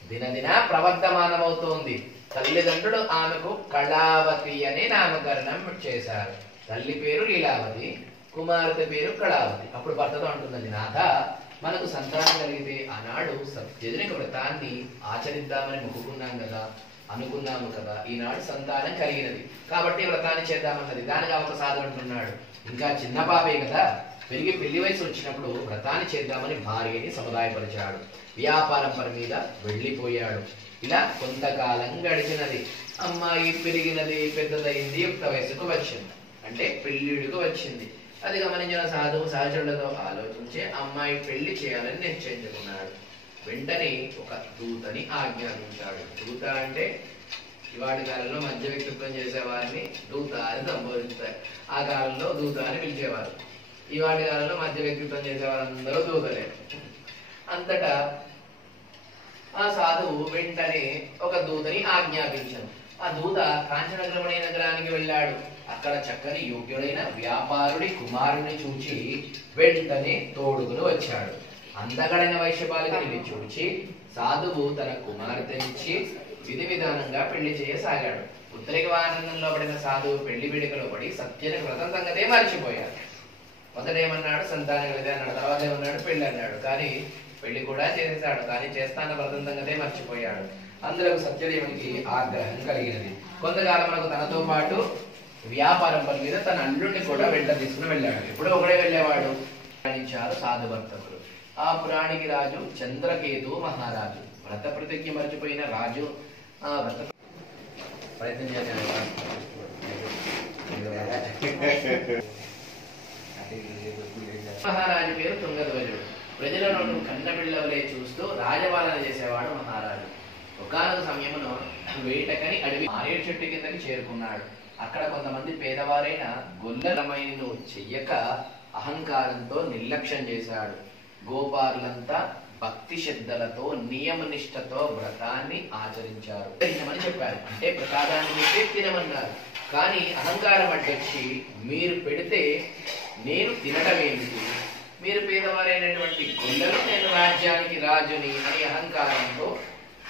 దినదిన ప్రవర్ధమానమవుతోంది. తల్లిదండ్రులు ఆమెకు కళావతి అనే నామకరణం చేశారు. తల్లి పేరు లీలావతి, కుమార్తె పేరు కళావతి. అప్పుడు భర్తతో అంటున్నది, నాథ మనకు సంతానం కలిగితే ఆనాడు సత్యజనిక వ్రతాన్ని ఆచరిద్దామని అనుకున్నాము కదా, ఈనాడు సంతానం కలిగినది కాబట్టి వ్రతాన్ని చేద్దామన్నది. దానిగా ఒక సాధు అంటున్నాడు, ఇంకా చిన్న పాపే కదా, పెరిగి పెళ్లి వయసు వచ్చినప్పుడు వ్రతాన్ని చేద్దామని భార్యని సముదాయపరిచాడు. వ్యాపారం పని మీద వెళ్ళిపోయాడు. ఇలా కొంతకాలం గడిచినది. అమ్మాయి పెరిగినది, పెద్దదైంది, యుక్త వయసుకు వచ్చింది, అంటే పెళ్లిడికి వచ్చింది. అది గమనించిన సాధువు సహచరులతో ఆలోచించి అమ్మాయి పెళ్లి చేయాలని నిశ్చయించుకున్నాడు. వెంటనే ఒక దూతని ఆజ్ఞాపించాడు. దూత అంటే ఇవాటి కాలంలో మధ్య వ్యక్తిత్వం చేసేవారిని దూత అని సంబోధిస్తారు. ఆ కాలంలో దూత అని పిలిచేవారు. ఇవాటి కాలంలో మధ్య వ్యక్తిత్వం చేసేవారందరూ దూతలే. అంతటా ఆ సాధువు వెంటనే ఒక దూతని ఆజ్ఞాపించాడు. ఆ దూత కాంచనగ్రమణి నగరానికి వెళ్ళాడు. అక్కడ చక్కని యోగ్యుడైన వ్యాపారుడి కుమారుని చూచి వెంటనే తోడుకుని వచ్చాడు. అందగడైన వైశ్యపాలికని చూచి సాధువు తన కుమార్తెనిచ్చి విధి విధానంగా పెళ్లి చేయసాగాడు. ఉత్తరిక వానందంలో పడిన సాధువు పెళ్లి వేడుకలో పడి సత్యని వ్రతం సంగతే మర్చిపోయాడు. మొదటేమన్నాడు సంతానం కలిగే అన్నాడు, తర్వాత ఏమన్నాడు పెళ్లి అన్నాడు. కానీ పెళ్లి కూడా చేసేసాడు, కానీ చేస్తాన్న వ్రతం సంగతే మర్చిపోయాడు. అందరూ సత్యదేవునికి ఆగ్రహం కలిగినది. కొంతకాలమునకు తనతో పాటు వ్యాపారం పని మీద తన అల్లుడిని కూడా వెంట తీసుకుని వెళ్ళాడు. ఎప్పుడో ఒకడే వెళ్ళేవాడు. ప్రయాణించారు సాధు వర్తకులు. ఆ పురాణికి రాజు చంద్రకేతు మహారాజు. వ్రత ప్రతిజ్ఞ మర్చిపోయిన రాజు ఆ వ్రత ప్రయత్నం చేశాడు. మహారాజు పేరు తుంగధ్వజుడు. ప్రజలను కన్నబిళ్ళవలే చూస్తూ రాజపాలన చేసేవాడు మహారాజు. ఒకానొక సమయమును వేటకని అడవి మారేడు చెట్టు కిందకి చేరుకున్నాడు. అక్కడ కొంతమంది పేదవారైన గొల్లలమైనను చెయ్యక అహంకారంతో నిర్లక్ష్యం చేశాడు. గోపారులంతా భక్తి శ్రద్ధలతో నియమనిష్టతో వ్రతాన్ని ఆచరించారు అని చెప్పారు. అంటే ప్రసాదాన్ని తినమన్నారు. కానీ అహంకారం అడ్డొచ్చి మీరు పెడితే నేను తినటమేమిటి, మీరు పేదవారైనటువంటి గొల్లలు, నేను రాజ్యానికి రాజుని అని అహంకారంతో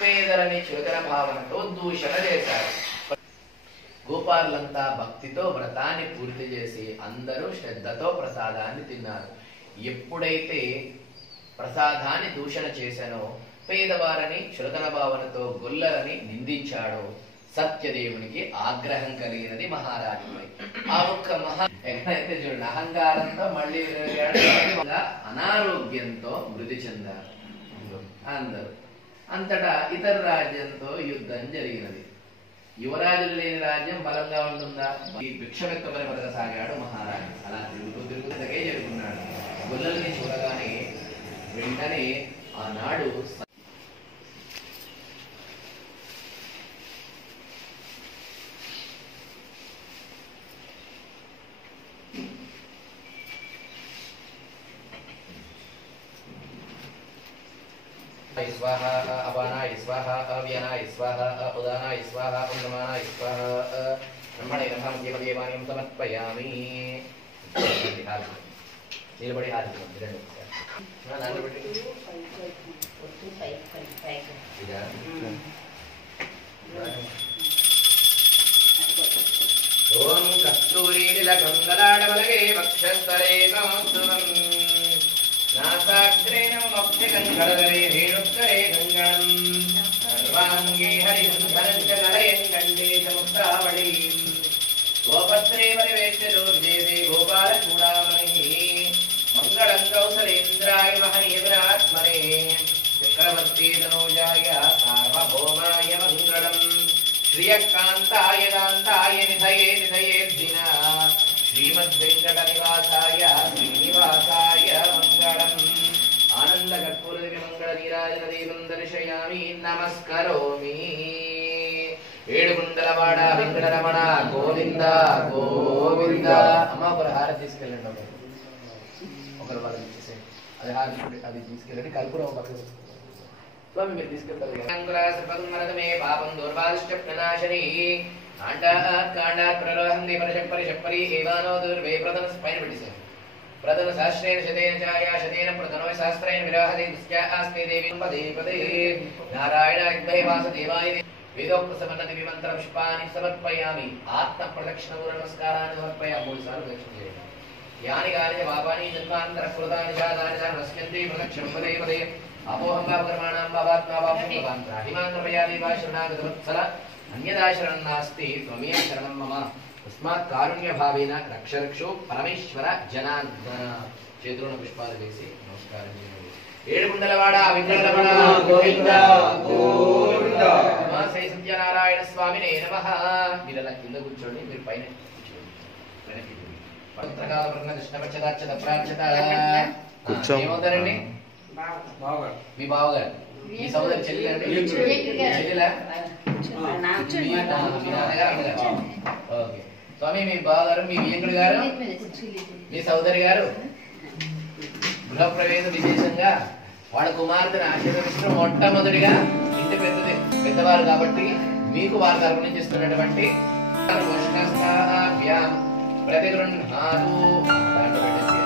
పేదలని చులకన భావనతో దూషణ చేశారు. గోపారులంతా భక్తితో వ్రతాన్ని పూర్తి చేసి అందరూ శ్రద్ధతో ప్రసాదాన్ని తిన్నారు. ఎప్పుడైతే ప్రసాదాన్ని దూషణ చేశానో, పేదవారని చులకన భావనతో గొల్లలని నిందించాడో సత్యదేవునికి ఆగ్రహం కలిగినది మహారాజుపై. ఆ ఒక్క ఎక్కడైతే చూడండి అహంకారంతో మళ్ళీ అనారోగ్యంతో మృతి చెందారు అందరూ. అంతటా ఇతర రాజ్యంతో యుద్ధం జరిగినది. యువరాజులు లేని రాజ్యం బలంగా ఉంటుందా? ఈ భిక్షమెత్తమని బతకసాగాడు మహారాజు. అలా తిరుగుతూగే జరుగుతున్నాడు. గొల్లల్ని చూడగానే వెంటనే ఆనాడు स्वाहा अपानाय स्वाहा अव्यनाय स्वाहा उदानाय स्वाहा उन्नमानाय स्वाहा ब्रह्मणे नमः देवदेवानिं समर्पयामि। निलबड़ी हाथ दिरंడి నా నాన్న పెట్టి ఇదా ఓం కస్తూరి నీలకందలాడవలగే వక్షస్థలే కాంతురం नासाग्रेण मध्यगङ्गडगरे रेणुकरे गङ्गणं सर्वाङ्गे हरिसुन्दरञ्जनलयं गण्डे च मुक्तावळीं गोपत्रे परिवेश्य दुर्जेते गोपालचूडामणिः मङ्गलं कौसलेन्द्राय महनीयगुणात्मने चक्रवर्ती तनूजाय सार्वभौमाय मङ्गलम् श्रियकान्ताय कान्ताय निधये निधयेद्धिना श्रीमद्वेङ्कटनिवासाय श्रीनिवासाय मङ्गलम् आनन्दकर्पूरदिव्यमङ्गलनीराजनदीपं दर्शयामि नमस्करोमि। ఏడుగుండలవాడ వెంకటరమణ గోవింద గోవింద. అమ్మ ఒకరు హారతి తీసుకెళ్ళండి. ఒకరు వాళ్ళకి ఇచ్చేసేయండి. అది హారతి అది తీసుకెళ్ళండి. కర్పూరం పక్కన స్వామి మీరు తీసుకెళ్తారు. పాపం దౌర్బాలిష్ట ప్రణాశని కాండాత్ ప్రరోహంది పరిషప్పరి ఏవానో దుర్వే ప్రథమ పైన పెట్టేశారు. ప్రథమ శాస్త్రేణ శతేన ఛాయా శతేన ప్రథమ శాస్త్రేణ విరాహది దృశ్యాస్తే దేవి పదే పదే నారాయణాగ్భయ వాసదేవాయ వేదోక్త సమన్నతి విమంత్ర పుష్పాన్ని సమర్పయామి. ఆత్మ ప్రదక్షిణ నమస్కారాన్ని సమర్పయామి. 3 సార్లు ప్రదక్షిణ చేయండి. యాని గాని పాపాని జన్మాంతర కృతాని జాతాని నశ్యంతి ప్రదక్షిణం పదే పదే అపోహం కర్మాణం పాపాత్మా పాపం హిమాంతరమయా దేవా శరణాగత వత్సల అన్యదాశరణం నాస్తి త్వమేవ శరణం మమ తస్మాత్ కారుణ్య భావేన రక్షరక్షో పరమేశ్వర జనార్దన. చేతులను పుష్పాలు వేసి నమస్కారం చేయండి. ఏడుగుండలవాడ విగ్రహరమణ గోవింద గోవింద. శ్రీ సత్యనారాయణ స్వామినే నమః. మీరు అలా కింద కూర్చోండి, మీరు పైన కూర్చోండి. పవిత్రకాల బ్రహ్మ కృష్ణపక్షదాచ్యత ప్రాచ్యత. ఏమవుతారండి? మీ బావగారు. మీ సోదరి చెల్లెలండి? చెల్లెలా? మీ నాన్నగారు అమ్మగారు. ఓకే. స్వామి మీ బావగారు, మీ వియంకుడు గారు, మీ సోదరి గారు గృహప్రవేశ విశేషంగా వాళ్ళ కుమార్తెను ఆశీర్వదించడం మొట్టమొదటిగా ఇంటి పెద్దవారు కాబట్టి మీకు వారు తరపు నుంచి ఇస్తున్నటువంటి ప్రతిగృహాలు దాంట్లో పెట్టేసి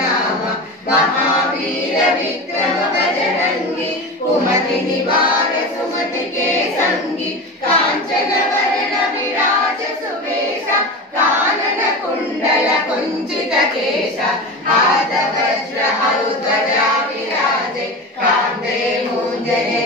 नाम महावीर विक्रम बजरंगी कुमति निवार सुमति के संगी कांचन वर्ण विराज सुवेश कानन कुंडल कुंचित केश हाथ वज्र ध्वजा विराजे कांधे मूंजने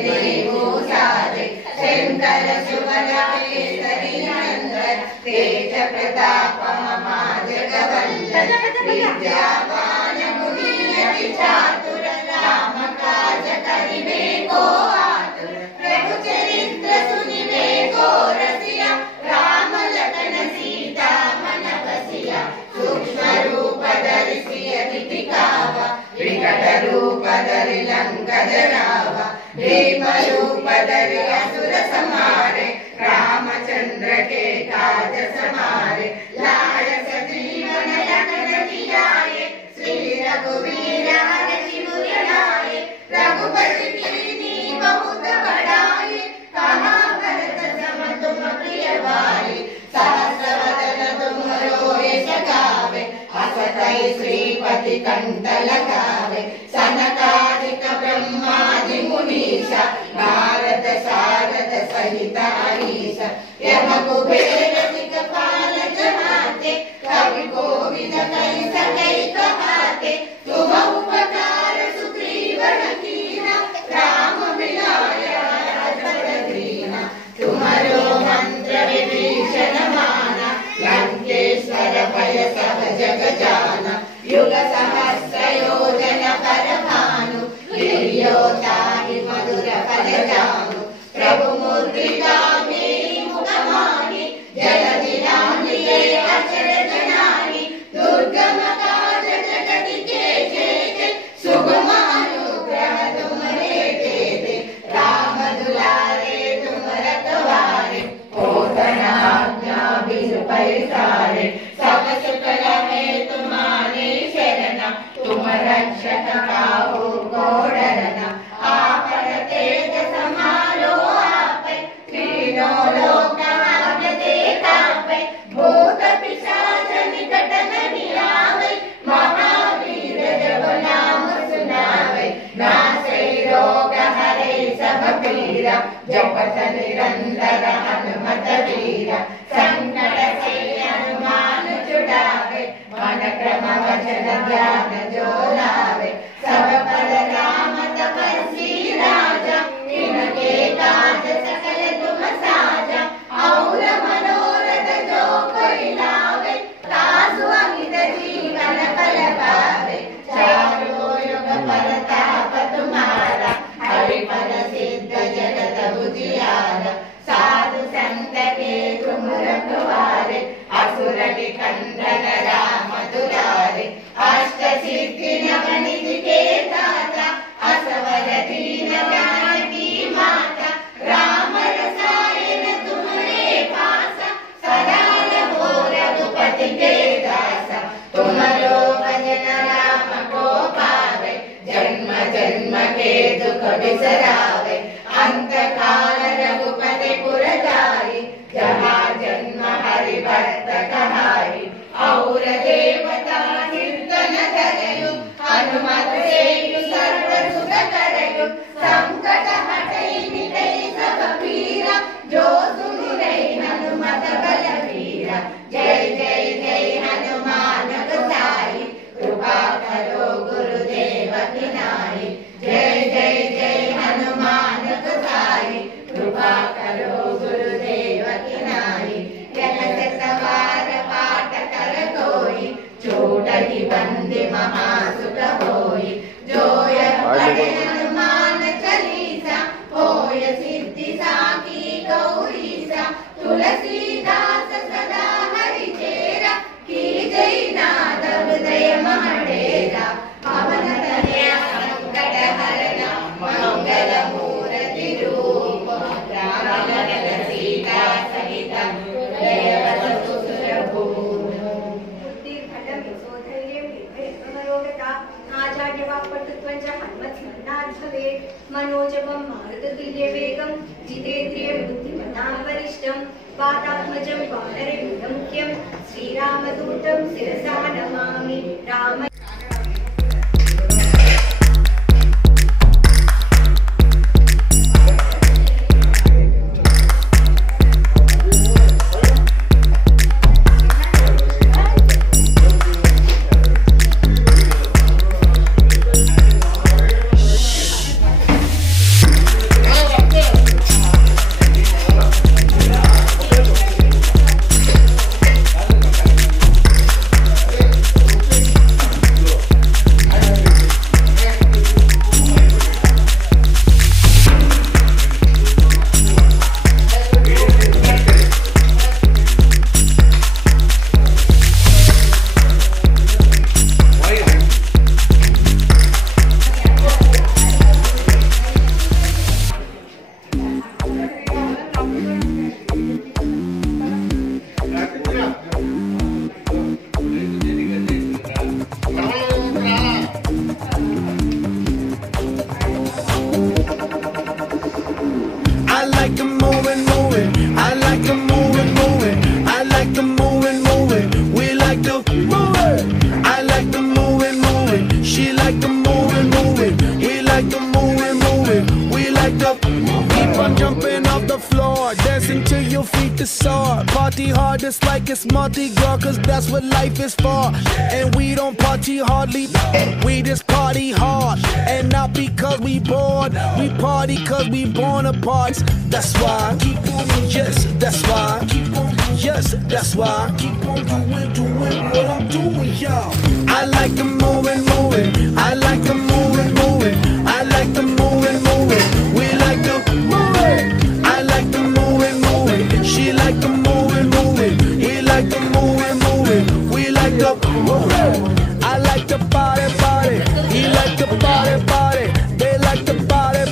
साजे शंकर सुवन केसरी नंदन तेज प्रताप महाजगवंदन विद्यावान मुनि चातुर राम काज करिबे को आतुर प्रभु चरित्र सुनिबे को रसिया राम लखन सीता मन बसिया सूक्ष्म रूप धरि अतिथि कावा विकट रूप धरि लंक जरावा भीम रूप धरि असुर संहारे रामचंद्र के काज समारे लाय सजीवन लखन जियाए श्री रघुवीर हरषि मुर लाए रघुपति कीन्ही बहुत बड़ाई कहा भरत सम तुम प्रिय भाई सहस्र वदन तुम रोयस गावे हसतै श्रीपति कंठ लगावे सनकादिक ब्रह्मादि मुनीसा नारद सारद सहित अहीस यम कुबेर दिक्पाल जहाते कवि कोविद कहि सकै कहाते तुम उपकार सुग्रीवन कीना राम मिलाय राजपद दीना तुम्हारो मंत्र विभीषण माना लंकेश्वर भय सब जग जाना युग सहस्र योजन पर भानु लील्योताहि मधुर फल जानु प्रभु मुद्रिका मेरी मुख माहि जलधि नामिले अचर जनाहि दुर्गम काज जगत के जेते सुगम अनुग्रह तुम्हारे देते राम दुलारे तुम रखवारे ओतन आज्ञा बिनु पैसारे सब सुख लहे तुम्हारे शरण तुम रक्षक काहू को डरना आपन तेज समारो आपै तीनों लोक हांकते कांपै भूत पिशाच निकट नहीं आवै महावीर जब नाम सुनावै नासै रोग हरै सब पीरा जपत निरंतर हनुमत वीरा संकट से हनुमान छुड़ावे मन क्रम वचन ध्यान जो लावे सब पर राम तपस्वी राजा इनके काज सकल तुम साजा और मनोरथ जो कोई लावे तासु अमित जीवन फल पावे चारों युग परताप तुम्हारा हरिपद सिद्ध जगत उजियारा साधु संत के तुम रखवारे असुर निकंदन राम दुलारे अष्ट सिद्धि नवनिधि के दाता असवर दीन जानकी माता राम रसायन तुम्हारे पासा सदा रहो रघुपति के दासा तुम्हारो भजन राम को पावे जन्म जन्म के दुख बिसरावे अंत काल रघुपति पुर जाई जहाँ जन्म हरि भक्त कहाई और देवता कीर्तन करयु हनुमत सेयु सर्व सुख करयु संकट हटै मिटै सब पीरा जो सुमिरै हनुमत बलवीरा जय जय जय हनुमान गोसाई कृपा करो गुरुदेव की नाई जय जय जय हनुमान गोसाई कृपा करो गुरुदेव की नाई कहत सवार पाठ कर कोई छोट ही बंदे महासुख होई जो यह पढ़े हनुमान चालीसा होय सिद्धि साखी गौरीसा तुलसीदास सदा हरि चेरा की जय नाद हृदय महडेरा पवन तनया संकट हरना मंगल मूर्ति रूप राम लखन सीता सहित जय वसु सुरभूम मनोजवं मारुततुल्यवेगं जितेन्द्रियं बुद्धिमतां वरिष्ठं वातात्मजं वानरयूथं मुख्यं श्रीरामदूतं शिरसा Namami Ram just like it's Mardi Gras, cause that's what life is for. And we don't party hardly, we just party hard. And not because we bored, we party cause we born apart. That's why, keep on, yes, that's why, keep on, yes, that's why, keep on doing what I'm doing, y'all. I like the moving, I like the moving, I like the moving, we like the moving. I like the moving, she like the moving, he like the moving, we like the moving. I like the body, he like the body, they like the body,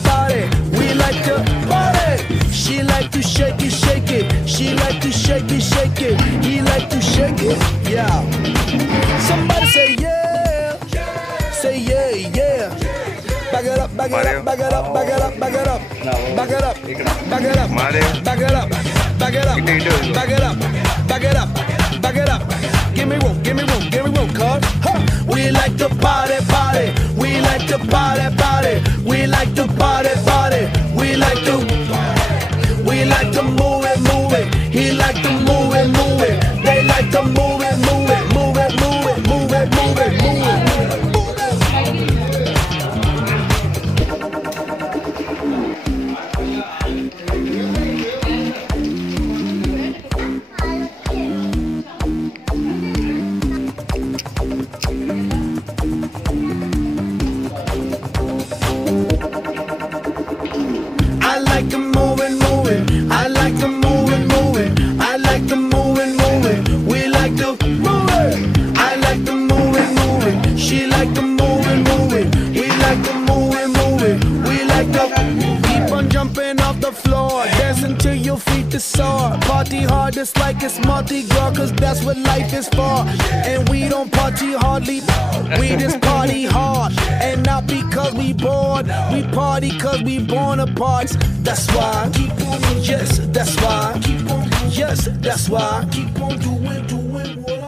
we like the body. She like to shake it, she like to shake it, he like to shake it, yeah. Somebody say yeah, say yeah, yeah. Back it up, back it up, back it up, back it up, back it up, back it up, back it up, back it up, back it up, back it up, back it up, back it up. Give me room, give me room, give me room, cuz. We like to party, we like to party, we like to party, we like to move it, he like to move it, they like to move it. I like the moving, I like the moving, I like the moving, we like the moving. I like the moving, she like the moving, he like the moving, we like the. Keep on jumping off the floor, dancing till your feet are sore. Party hard just like it's Mardi Gras, cause that's what life is for. And we don't party hardly, we just party hard. And not because we bored, we party cause we born apart. That's why, keep on, yes, that's why, keep on, yes, that's why, keep on doing what